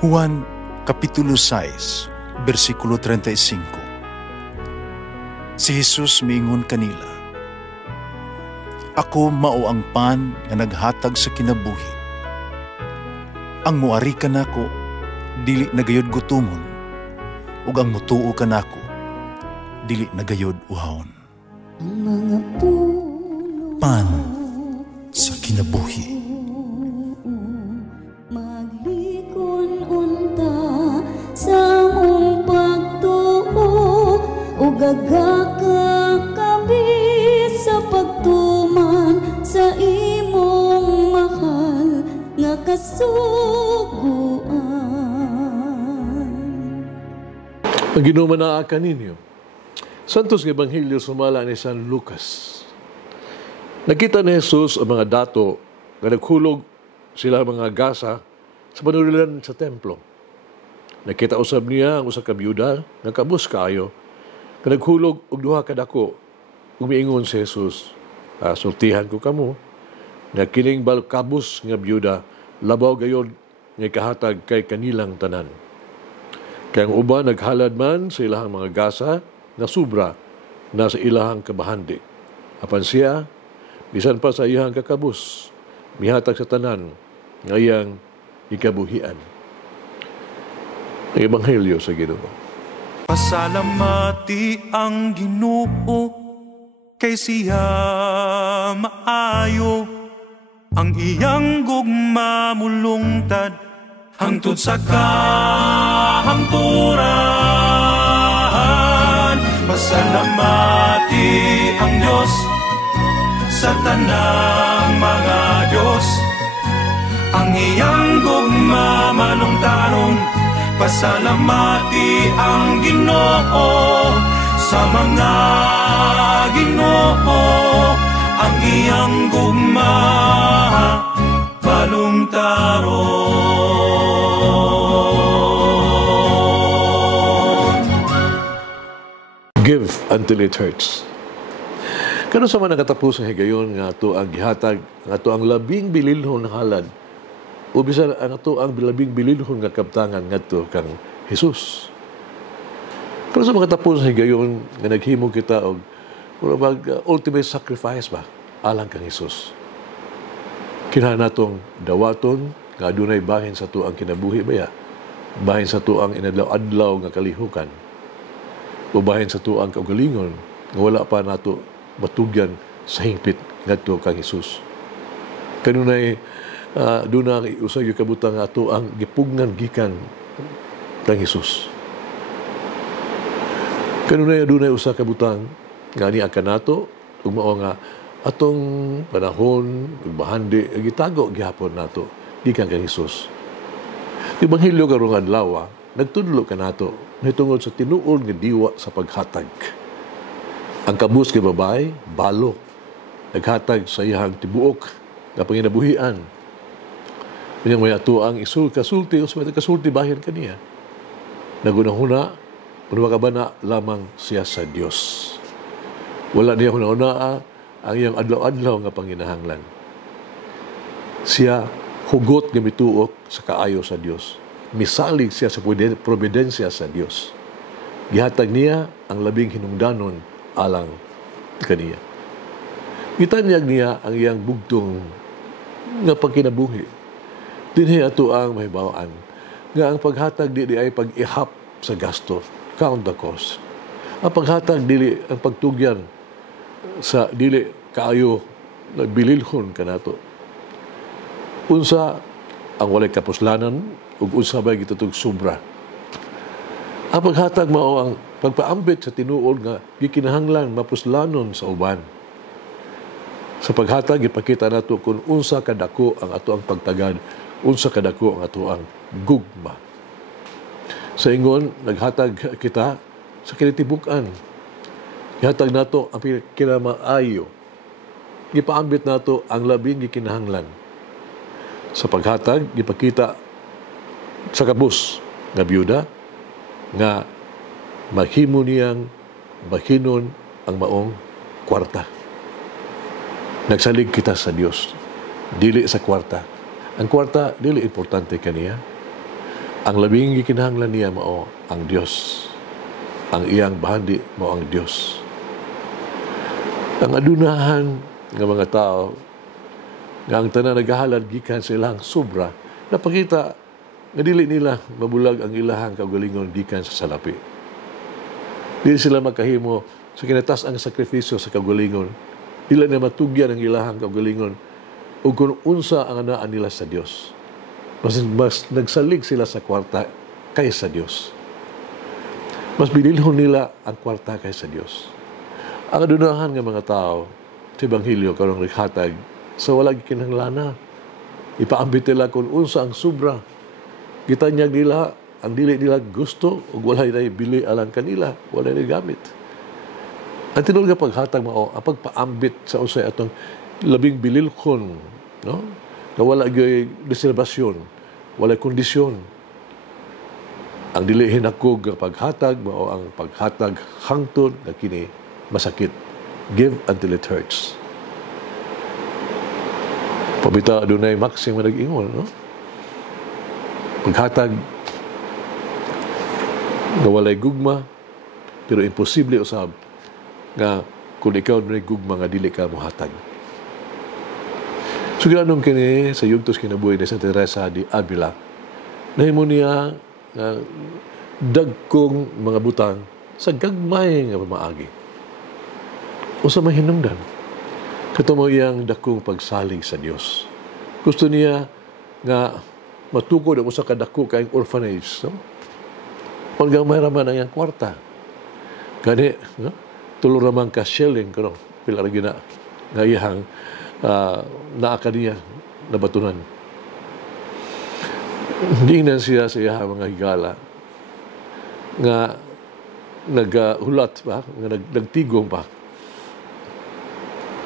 Juan Kapitulo 6, versikulo 35. Si Jesus miingon kanila, "Ako mao ang pan nga naghatag sa kinabuhi. Ang muari kanako dili nagayod gutomon, ug ang mutuo kanako dili nagayod uhawon." Ang mga puno Pan sa kinabuhi. maglikon unta sa mong pagtuo ug gagakabi sa pagtuman sa imong mahal nga kasuguan. Ang ginumanaakan ninyo. Santos ng Ebanghelyo sumala ni San Lucas. Nakita ni Jesus ang mga dato nga naghulog sila mga gasa sa panulilan sa templo. Nakita usab niya ang usa ka byuda nga kabus kaayo nga naghulog og duha ka dako. Umiingon si Jesus, "Sultihan ko kamo nga kining kabus nga byuda labaw gayod nga kahatag kay kanilang tanan. Kaya ang uban naghalad man sa ilahang mga gasa na sobra na sa ilahang kabahandi. Apan siya, bisan pa sa iyang kakabus, mihatag sa tanan nga iyang ikabuhian." Ang Ebanghelyo sa Ginoo. Pasalamati ang Ginoo kay siya maayo, ang iyang gugma mulungtad hangtod sa kahangturan. Pasalamati ang Diyos sa tanang mga Diyos, ang iyang gugma malungtaron. Pasalamati ang Ginoo sa mga Ginoo, ang iyang gugma malungtaron. Give until it hurts. Kano sa man nakatapos ang higayon nga ato ang gihatag, nga ato ang labing bililhon halad, o bisan ang ato ang labing bililhon nga kabtangan ngadto kang Jesus. Kano sa makatapos ang higayon nga naghimo kita og ultimate sacrifice ba alang kang Jesus. Kinahanglan natong dawaton nga adunay bahin sa ato ang kinabuhi baya, bahin sa ato ang inadlaw-adlaw nga kalihukan, o bahin sa ato ang kaugalingon nga wala pa nato matugyan sa hingpit ngadto kang Jesus. Kanunay doon na usay yung kabutang ato ang gipugnan gikan kang Jesus. Kanunay doon na usa kabutang nga ni akan nato ug mao nga atong panahon ug bahandi gitago gihapon nato gikan kang Jesus. Ebanghelyo karong adlaw nagtudlo kanato hitungod sa tinuod nga diwa sa paghatag. Ang kabus kay babae, balo, naghatag sa iyang tibuok nga panginabuhian. Kanyang may ato ang kasulti o sa kasulti bahin kaniya. Nagunahuna, unwakabana lamang siya sa Diyos. Wala niya hunahuna ang iyang adlaw-adlaw nga panginahanglan. Siya hugot nga mituok sa kaayo sa Diyos. Misalig siya sa providensya sa Diyos. Gihatag niya ang labing hinungdanon alang kaniya. Gitanyag niya ang iyang bugtong nga pagkinabuhi. Dinhi ato ang mahibawaan nga ang paghatag dili ay pag-ihap sa gasto, count the cost. Ang paghatag dili ang pagtugyan sa dili kaayo na bililhon kanato. Unsa ang walay kapuslanan ug unsa ba gitutog sobra. Ang paghatag mao ang pagpaambit sa tinuod nga gikinahanglan mapuslanon sa uban. Sa paghatag ipakita nato kung unsa kadako ang ato ang pagtagad, unsa kadako ang ato ang gugma. Sa ingon naghatag kita sa kinitibukan. Gihatag nato ang kinamaayo. Gipaambit nato ang labing gikinahanglan. Sa paghatag gipakita sa kabus nga byuda nga mahimo niyang bahinon ang maong kwarta. Nagsalig kita sa Dios, dili sa kwarta. Ang kwarta, dili importante kaniya. Ang labing gikinahanglan niya mao ang Dios. Ang iyang bahandi mao ang Dios. Ang adunahan ng mga tao nga ang tanan nagahalad gikan sa ilang sobra, napakita nga dili nila mabulag ang ilahang kaugalingon gikan sa salapi. Dili sila makahimo sa kinatas-ang sakripisyo sa kaugalingon. Dili na matugyan ang ilahang kaugalingon ug kung unsa ang anaan nila sa Dios. Mas nagsalig sila sa kwarta kaysa Dios. Mas binilhon nila ang kwarta kaysa Dios. Ang adunahan ng mga tao sa Ebanghelyo karong naghatag sa wala gikinahanglan. Ipaambit nila kung unsa ang sobra. Gitanyag nila ang dili nila gusto ug walay na bili alang kanila, walay na gamit. Ang tinuod nga paghatag mao ang pagpaambit sa usay atong labing bililhon, no? Na wala gyud reservasyon, wala kondisyon. Ang dili hinakog nga paghatag mao ang paghatag hangtod nga kini masakit. Give until it hurts. Pabita adunay maxim nga nag-ingon, no? Paghatag nga walay gugma pero imposible usab nga kung ikaw na gugma nga dili ka mohatag. So ginanong kini sa yugtos kinabuhi ni Santa Teresa de Avila, nahimo niya dagkong mga butang sa gagmay nga pamaagi. Usa may hinungdan. Katumo iyang dakong pagsalig sa Dios. Gusto niya nga matukod ang usa ka dako kay orphanage, no? Hanggang mayraman ang iyang kwarta. Gani, no? Tulo ramang ka shilling kuno pila ra gina nga iyang naa kaniya nabatunan. Hindi na siya sa iyang mga higala nga naghulat pa, nga nagtigong pa.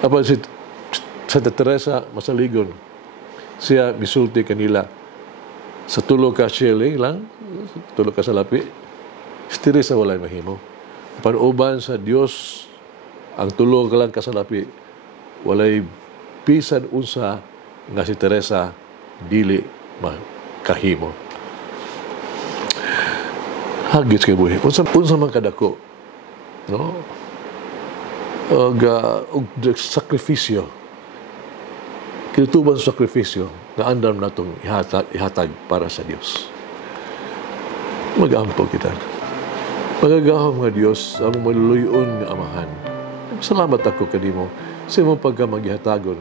Apan si Santa Teresa masaligon, siya misulti kanila sa tulo ka shilling lang, tulo ka salapi, si Teresa walay mahimo. Panuban sa Dios ang tulo ka lang ka salapi, walay bisan unsa nga si Teresa dili makahimo. Hagis kay buhi. Unsa man kadako, no? Og sakripisyo. Kinutuban sa sakripisyo na andam natong ihatag para sa Dios. Mag-ampo kita. Magagahom nga Dios ang maluluyon nga amahan. Salamat ako kanimo sa imong pagkamaghihatagon.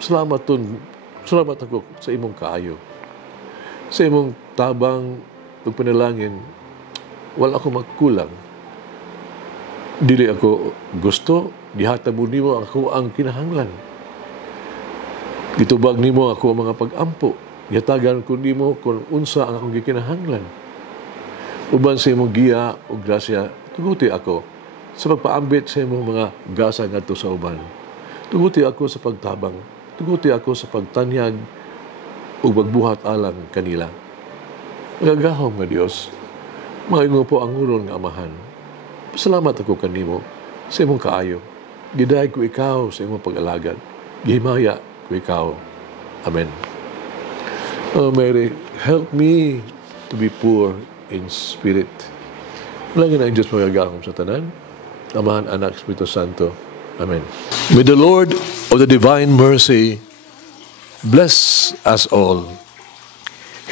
Salamat ako sa imong kaayo. Sa imong tabang ug panalangin, wala ako magkulang. Dili ako gusto, gihatag mo nimo ako ang kinahanglan. Gitubag nimo ako ang mga pag-ampo. Gihatagan ko nimo kung unsa ang akong gikinahanglan. Uban sa imong giya o grasya, tuguti ako sa pagpaambit sa imong mga gasa ngadto sa uban. Tuguti ako sa pagtabang. Tuguti ako sa pagtanyag o magbuhat alang kanila. Magagahom nga Dios, maingon po ang uron nga amahan. Salamat ako kanimo sa imong kaayo. Giday ko ikaw sa imong pag-alagad. Gihimaya ko ikaw. Amen. Oh Mary, help me to be poor in spirit. Lagi na ang Diyos magagahom sa tanan. Amahan, Anak, Espiritu Santo. Amen. May the Lord of the divine mercy bless us all.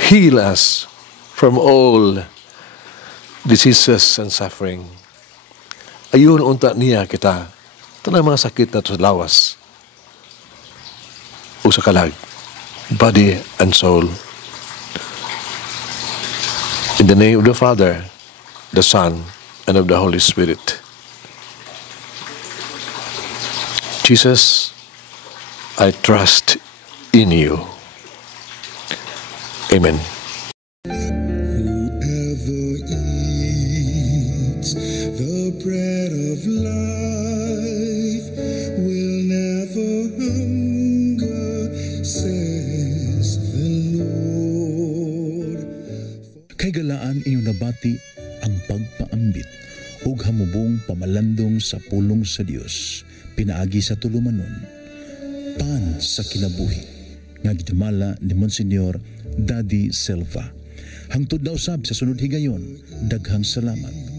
Heal us from all diseases and suffering. Ayun unta niya kita. Tanang mga sakit na sa lawas o sa kalag, body and soul. In the name of the Father, the Son, and of the Holy Spirit. Jesus, I trust in you. Amen. Bread of life will never hunger, says the Lord. Kay galaan inyong nabati ang pagpaambit ug hamubong pamalandong sa pulong sa Dios pinaagi sa tulumanon. Pan sa kinabuhi nga gidumala ni Monsignor Daddy Silva. Hangtod na usab sa sunod higayon, daghang salamat.